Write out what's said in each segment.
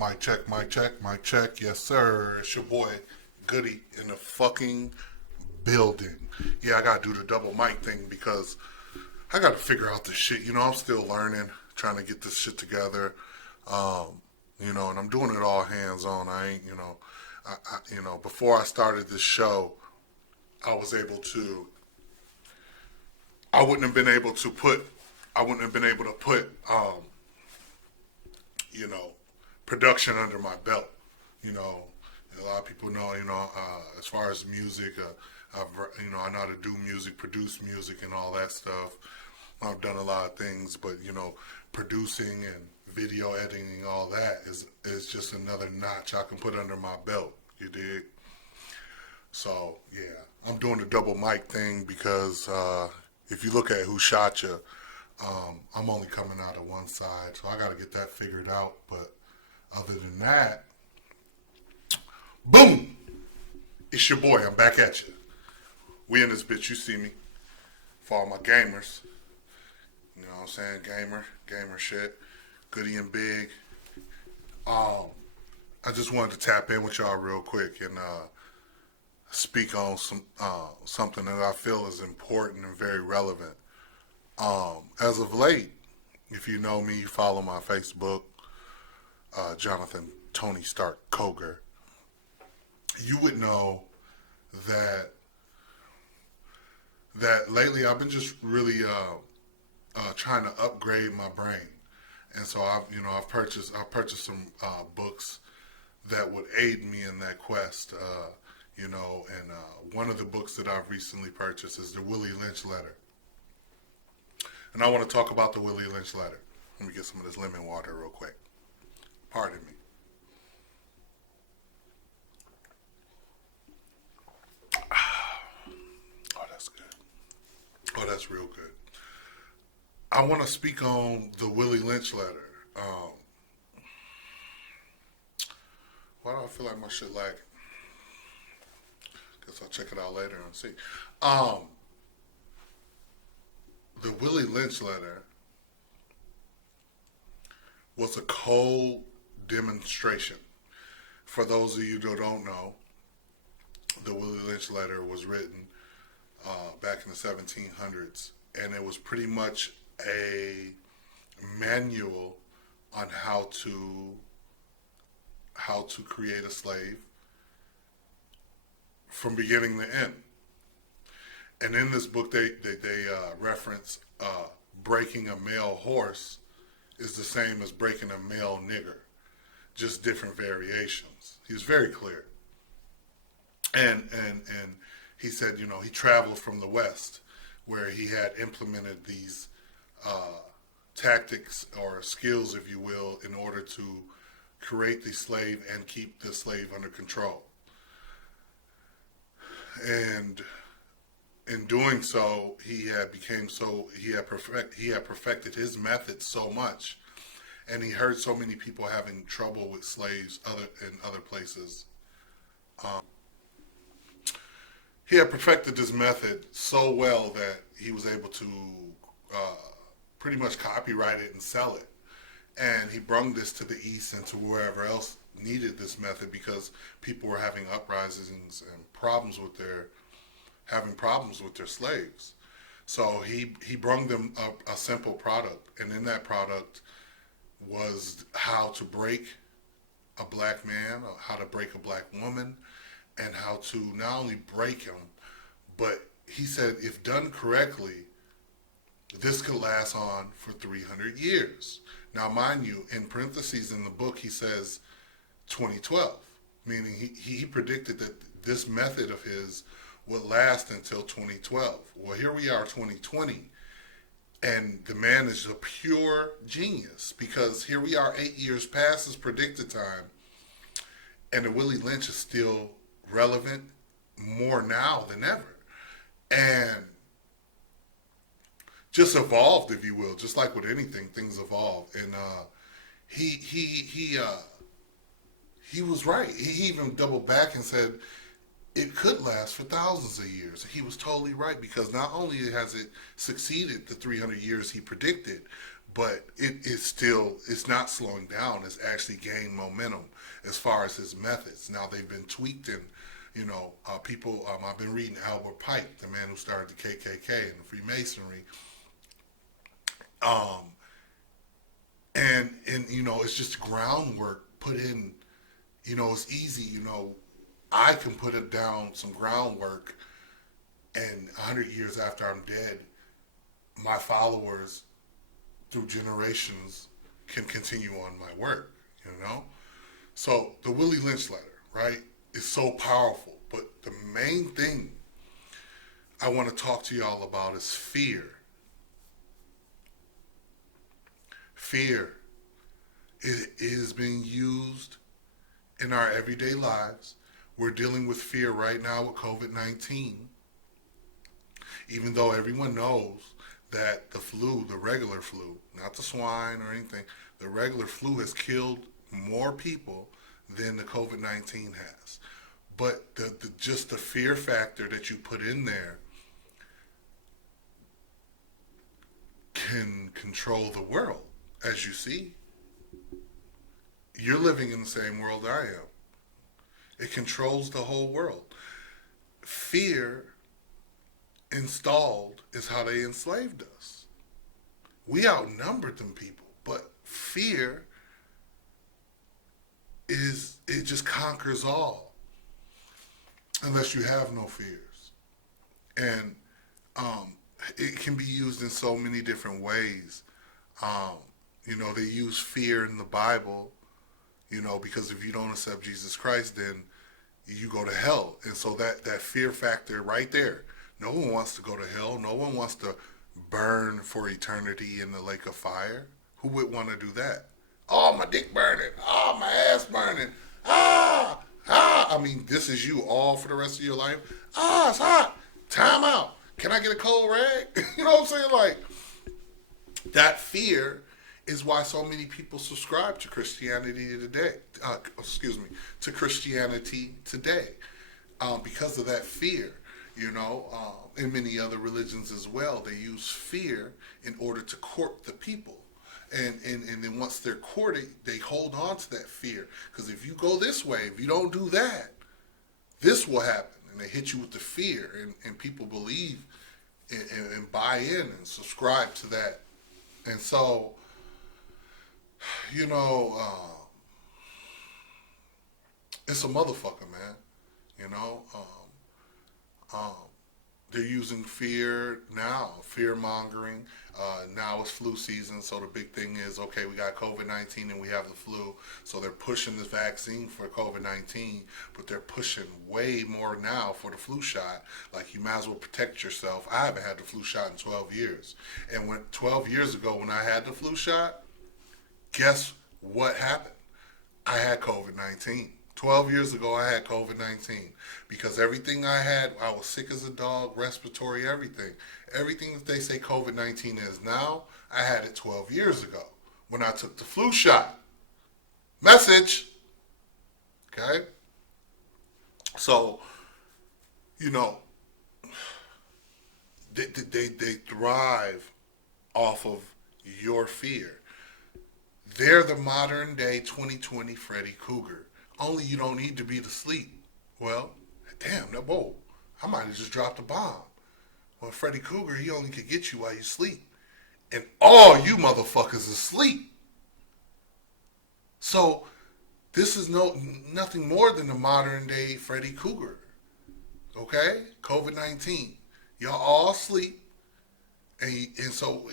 Mic check. Yes, sir. It's your boy, Goody, in the fucking building. Yeah, I gotta do the double mic thing because I gotta figure out this shit. You know, I'm still learning, trying to get this shit together. And I'm doing it all hands on. I ain't, before I started this show, I was able to, I wouldn't have been able to put, I wouldn't have been able to put, you know, production under my belt. You know, a lot of people know, as far as music, I know how to do music, produce music, and all that stuff. I've done a lot of things, but producing and video editing, all that is just another notch I can put under my belt. You dig? So yeah, I'm doing the double mic thing because if you look at who shot you, I'm only coming out of one side, so I got to get that figured out. But other than that, boom! It's your boy. I'm back at you. We in this bitch. You see me. For all my gamers. You know what I'm saying? Gamer shit. Goody and Big. I just wanted to tap in with y'all real quick and speak on something that I feel is important and very relevant. As of late, if you know me, you follow my Facebook, Jonathan Tony Stark Koger, you would know that lately I've been just really trying to upgrade my brain, and so I've purchased some books that would aid me in that quest. One of the books that I've recently purchased is the Willie Lynch Letter. And I want to talk about the Willie Lynch Letter. Let me get some of this lemon water real quick. Pardon me. Oh, that's good. Oh, that's real good. I want to speak on the Willie Lynch Letter. Why do I feel like my shit lagging? Guess I'll check it out later and see. The Willie Lynch Letter was a cold demonstration. For those of you who don't know, the Willie Lynch Letter was written back in the 1700s, and it was pretty much a manual on how to create a slave from beginning to end. And in this book, they reference breaking a male horse is the same as breaking a male nigger, just different variations. He was very clear. And he said, he traveled from the West where he had implemented these tactics or skills, if you will, in order to create the slave and keep the slave under control. And in doing so, he had perfected his method so much, and he heard so many people having trouble with slaves in other places. He had perfected this method so well that he was able to pretty much copyright it and sell it. And he brung this to the East and to wherever else needed this method because people were having uprisings and having problems with their slaves. So he brung them a simple product, and in that product was how to break a black man, or how to break a black woman, and how to not only break him, but he said if done correctly, this could last on for 300 years. Now, mind you, in parentheses in the book, he says 2012, meaning he predicted that this method of his would last until 2012. Well, here we are, 2020, and the man is a pure genius because here we are 8 years past his predicted time, and the Willie Lynch is still relevant more now than ever. And just evolved, if you will, just like with anything, things evolve. And he was right. He even doubled back and said it could last for thousands of years. He was totally right because not only has it succeeded the 300 years he predicted, but it's not slowing down. It's actually gained momentum as far as his methods. Now they've been tweaked, and people. I've been reading Albert Pike, the man who started the KKK and the Freemasonry, um, and it's just groundwork put in. It's easy. I can put it down some groundwork, and 100 years after I'm dead, my followers through generations can continue on my work, So the Willie Lynch letter, right, is so powerful. But the main thing I want to talk to y'all about is fear. Fear is being used in our everyday lives. We're dealing with fear right now with COVID-19. Even though everyone knows that the flu, the regular flu, not the swine or anything, the regular flu has killed more people than the COVID-19 has. But just the fear factor that you put in there can control the world, as you see. You're living in the same world I am. It controls the whole world. Fear installed is how they enslaved us. We outnumbered them people, but fear it just conquers all unless you have no fears. And it can be used in so many different ways. They use fear in the Bible, because if you don't accept Jesus Christ, then you go to hell. And so that fear factor right there. No one wants to go to hell. No one wants to burn for eternity in the lake of fire. Who would want to do that? Oh, my dick burning. Oh, my ass burning. Ah, ah. I mean, this is you all for the rest of your life. Ah, it's hot. Time out. Can I get a cold rag? You know what I'm saying? Like, that fear is why so many people subscribe to Christianity today. To Christianity today. Because of that fear. In many other religions as well, they use fear in order to court the people. And then once they're courted, they hold on to that fear. Because if you go this way, if you don't do that, this will happen. And they hit you with the fear. And people believe and buy in and subscribe to that. And so, it's a motherfucker, man. They're using fear now, fear mongering. Now it's flu season, so the big thing is, okay, we got COVID-19 and we have the flu, so they're pushing this vaccine for COVID-19, but they're pushing way more now for the flu shot. Like, you might as well protect yourself. I haven't had the flu shot in 12 years. And 12 years ago when I had the flu shot, guess what happened? I had COVID-19. 12 years ago, I had COVID-19 because everything I had, I was sick as a dog, respiratory, everything. Everything that they say COVID-19 is now, I had it 12 years ago when I took the flu shot. Message. Okay? So, they thrive off of your fear. They're the modern day 2020 Freddy Krueger. Only you don't need to be to sleep. Well, damn, whoa, I might have just dropped a bomb. Well, Freddy Krueger, he only could get you while you sleep. And all you motherfuckers asleep. So, this is nothing more than the modern day Freddy Krueger. Okay? COVID-19. Y'all all sleep. And so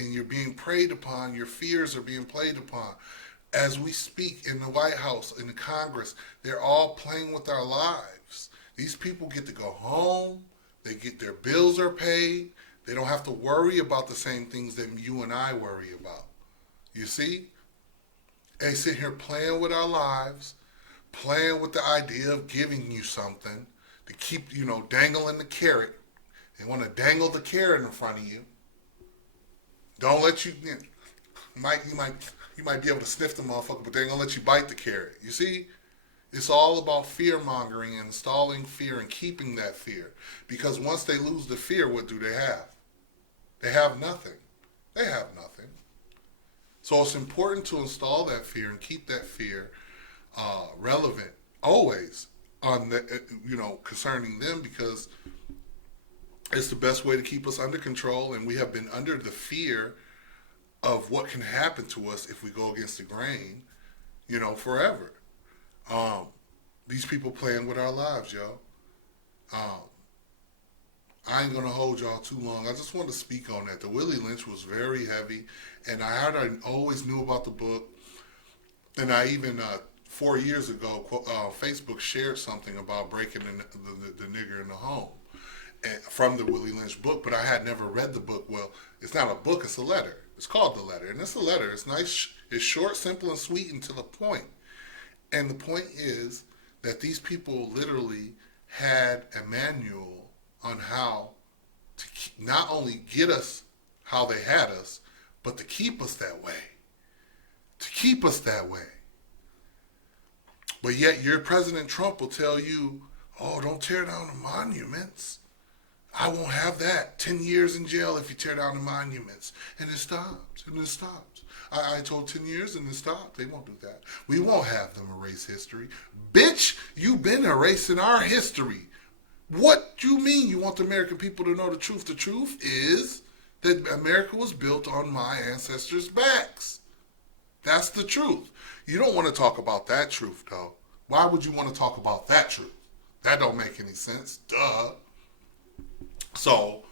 you're being preyed upon. Your fears are being played upon. As we speak in the White House, in the Congress, they're all playing with our lives. These people get to go home. They get their bills are paid. They don't have to worry about the same things that you and I worry about. You see? They sit here playing with our lives, playing with the idea of giving you something to keep, dangling the carrot. They want to dangle the carrot in front of you. Don't let you, you might be able to sniff the motherfucker, but they ain't gonna let you bite the carrot. You see? It's all about fear mongering and installing fear and keeping that fear. Because once they lose the fear, what do they have? They have nothing. They have nothing. So it's important to install that fear and keep that fear relevant always on the, concerning them, because it's the best way to keep us under control, and we have been under the fear of what can happen to us if we go against the grain, forever. Um, these people playing with our lives, yo. Um, I ain't gonna hold y'all too long. I just want to speak on that. The Willie Lynch was very heavy, and I always knew about the book, and I even 4 years ago, Facebook shared something about breaking the nigger in the home, and from the Willie Lynch book, but I had never read the book. Well, it's not a book; it's a letter. It's called The Letter, and it's a letter. It's nice. It's short, simple, and sweet, and to the point. And the point is that these people literally had a manual on how to not only get us how they had us, but to keep us that way. To keep us that way. But yet your President Trump will tell you, oh, don't tear down the monuments. I won't have that. 10 years in jail if you tear down the monuments. And it stops. And it stops. I told 10 years and it stopped. They won't do that. We won't have them erase history. Bitch, you've been erasing our history. What do you mean you want the American people to know the truth? The truth is that America was built on my ancestors' backs. That's the truth. You don't want to talk about that truth, though. Why would you want to talk about that truth? That don't make any sense. Duh. So,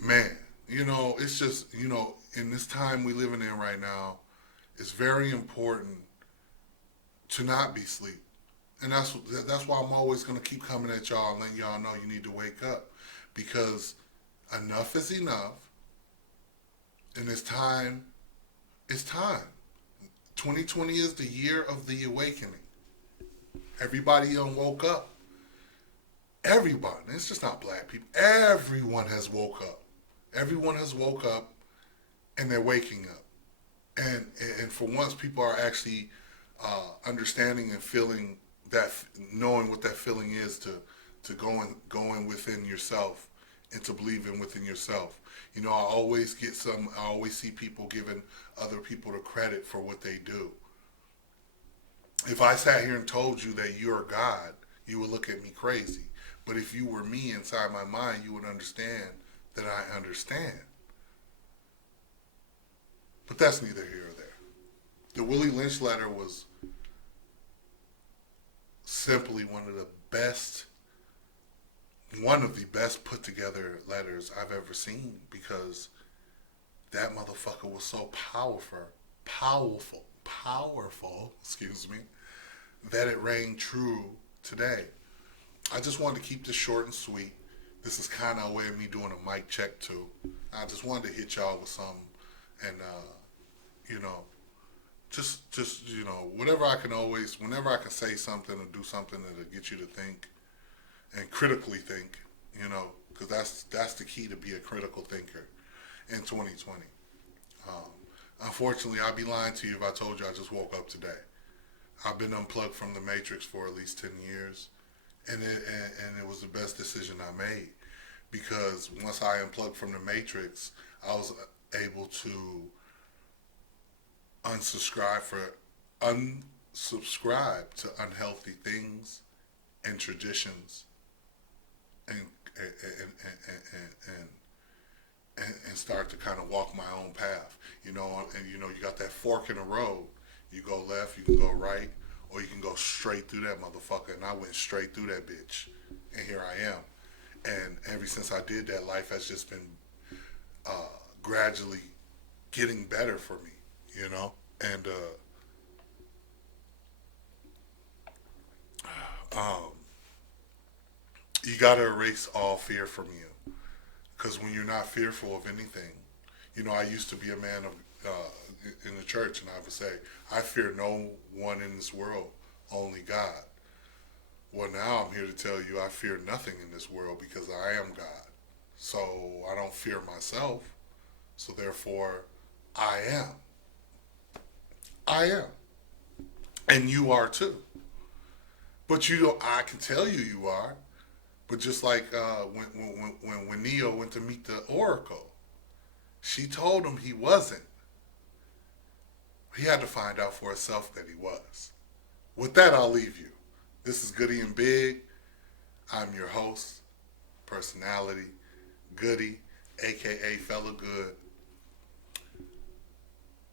man, it's just, in this time we living in right now, it's very important to not be asleep. And that's why I'm always going to keep coming at y'all and letting y'all know you need to wake up. Because enough is enough. And it's time. It's time. 2020 is the year of the awakening. Everybody woke up. Everybody. It's just not black people. Everyone has woke up. Everyone has woke up, and they're waking up. And for once, people are actually understanding and feeling that, knowing what that feeling is to going within yourself and to believing within yourself. I always see people giving other people the credit for what they do. If I sat here and told you that you're God, you would look at me crazy. But if you were me inside my mind, you would understand that I understand. But that's neither here or there. The Willie Lynch letter was simply one of the best put together letters I've ever seen, because that motherfucker was so powerful, that it rang true today. I just wanted to keep this short and sweet. This is kind of a way of me doing a mic check too. I just wanted to hit y'all with something, and whenever I can say something or do something that'll get you to think and critically think, because that's the key to be a critical thinker in 2020. Unfortunately, I'd be lying to you if I told you I just woke up today. I've been unplugged from the Matrix for at least 10 years, and it was the best decision I made, because once I unplugged from the Matrix, I was able to unsubscribe to unhealthy things and traditions, and start to kind of walk my own path, and you got that fork in the road. You go left, you can go right, or you can go straight through that motherfucker. And I went straight through that bitch, and here I am. And ever since I did that, life has just been gradually getting better for me, and you gotta erase all fear from you, because when you're not fearful of anything, I used to be a man of in the church, and I would say, I fear no one in this world, only God. Well, now I'm here to tell you I fear nothing in this world, because I am God. So I don't fear myself, so therefore I am. I am. And you are too. But I can tell you are. But just like when Neo went to meet the Oracle, She told him he wasn't. He had to find out for himself that he was. With that, I'll leave you. This is Goody and Big. I'm your host, personality, Goody, aka Fella Good.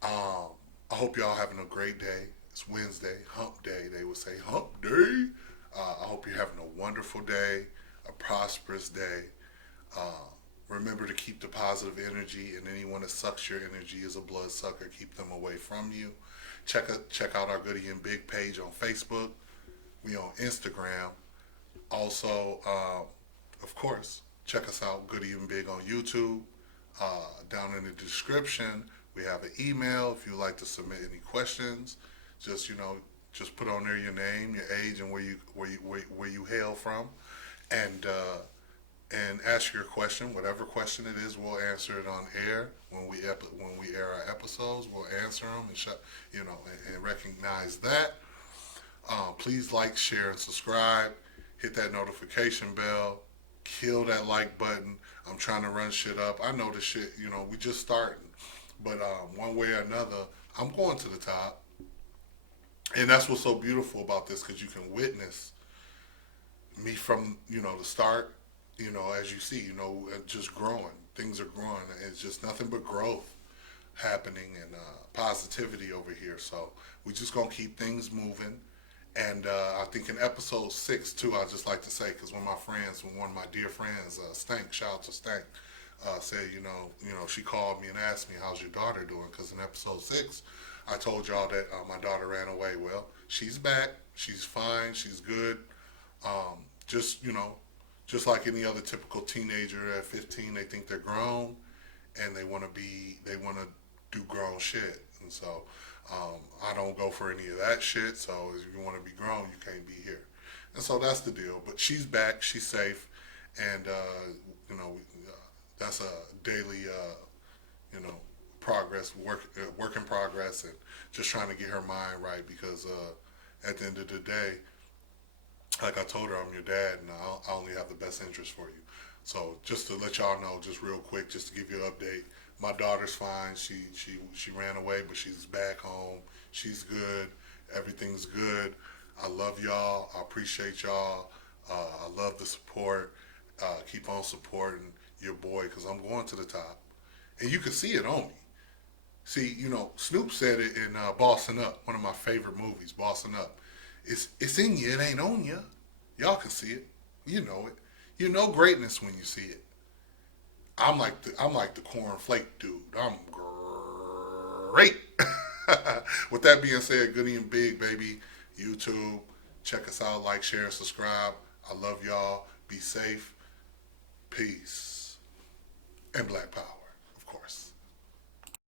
I hope y'all having a great day. It's Wednesday, hump day. They would say hump day. I hope you're having a wonderful day, a prosperous day. Uh, Remember to keep the positive energy, and anyone that sucks your energy is a blood sucker. Keep them away from you. Check out our Goody and Big page on Facebook. We on Instagram. Also, of course, check us out, Goody and Big on YouTube. Down in the description, we have an email if you'd like to submit any questions. Just just put on there your name, your age, and where you hail from, and ask your question. Whatever question it is, we'll answer it on air when we air our episodes. We'll answer them and recognize that. Please like, share, and subscribe. Hit that notification bell. Kill that like button. I'm trying to run shit up. I know this shit, we just starting. But one way or another, I'm going to the top. And that's what's so beautiful about this, because you can witness me from, the start, as you see, just growing. Things are growing. It's just nothing but growth happening and positivity over here. So we just going to keep things moving. And I think in episode 6 too, I just like to say, because one of my dear friends, Stank, shout out to Stank, said, she called me and asked me, "How's your daughter doing?" Because in episode 6, I told y'all that my daughter ran away. Well, she's back. She's fine. She's good. Just just like any other typical teenager at 15, they think they're grown, and they want to do grown shit. And so I don't go for any of that shit. So if you want to be grown, you can't be here. And so that's the deal. But she's back. She's safe. And, that's a daily, progress, work in progress, and just trying to get her mind right, because at the end of the day, like I told her, I'm your dad, and I only have the best interest for you. So just to let y'all know, just real quick, just to give you an update, my daughter's fine. She ran away, but she's back home. She's good. Everything's good. I love y'all. I appreciate y'all. I love the support. Keep on supporting your boy, because I'm going to the top. And you can see it on me. See, Snoop said it in Bossing Up, one of my favorite movies, Bossing Up. It's in you, it ain't on you. Y'all can see it. You know it. You know greatness when you see it. I'm like the cornflake dude. I'm great. With that being said, Goody and Big, baby. YouTube, check us out, like, share, and subscribe. I love y'all. Be safe. Peace. And Black Power.